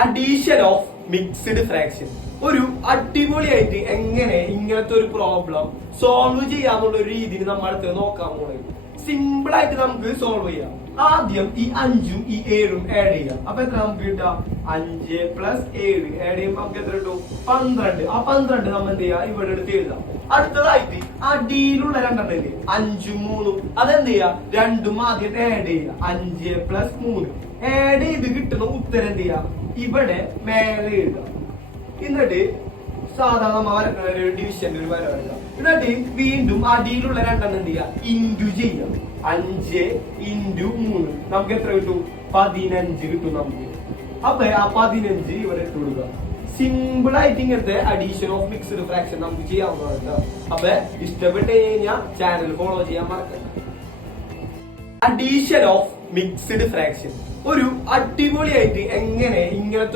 Addition of mixed fraction. ഒരു അടിപൊളിയായിട്ട് എങ്ങനെ ഇങ്ങനത്തെ ഒരു പ്രോബ്ലം സോൾവ് ചെയ്യാന്നുള്ള ഒരു രീതിയിൽ നമ്മൾ അടുത്ത് നോക്കാൻ പോകുന്നത്. സിമ്പിൾ ആയിട്ട് നമുക്ക് സോൾവ് ചെയ്യാം. ആദ്യം ഈ 5ഉം ഈ 7ഉം ആഡ് ചെയ്യാം. അപ്പൊ എത്ര നമുക്ക് കിട്ടാം? 5 പ്ലസ് 7 ആഡ് ചെയ്യുമ്പോൾ നമുക്ക് എത്ര കിട്ടും? 12. ആ 12 നമ്മൾ എന്ത് ചെയ്യാം? ഇവിടെ എടുത്ത് എഴുതാം. അടുത്തതായിട്ട് അടിയിലുള്ള 2 5ഉം 3ഉം അതെന്ത് ചെയ്യാം? 2ഉം ആദ്യം ആഡ് ചെയ്യാം. 5 പ്ലസ് 3 ആഡ് ചെയ്ത് കിട്ടുന്ന ഉത്തരം എന്ത് ചെയ്യാം? ഇവിടെ മേലെ എഴുതാം. എന്നിട്ട് സാധാരണ നമ്മ വരക്കുന്ന ഒരു ഡിവിഷന്റെ ഒരു വര വരക്കാം. എന്നിട്ട് വീണ്ടും അടിയിലുള്ള 2 എന്ത് ചെയ്യാം? ഇൻറ്റു ചെയ്യാം. 5 ഇൻറ്റു 3 നമുക്ക് എത്ര കിട്ടും? 15 കിട്ടും നമുക്ക്. അപ്പൊ ആ 15 ഇവിടെ ഇട്ട് കൊടുക്കുക. സിമ്പിൾ ആയിട്ട് ഇങ്ങനത്തെ അഡീഷൻ ഓഫ് മിക്സ്ഡ് ഫ്രാക്ഷൻ നമുക്ക് ചെയ്യാവുന്നതാണ്. അപ്പൊ ഇഷ്ടപ്പെട്ട് കഴിഞ്ഞാൽ ചാനൽ ഫോളോ ചെയ്യാൻ മറക്കണ്ട. അഡീഷൻ ഓഫ് മിക്സ്ഡ് ഫ്രാക്ഷൻ ഒരു അടിപൊളിയായിട്ട് എങ്ങനെ ഇങ്ങനത്തെ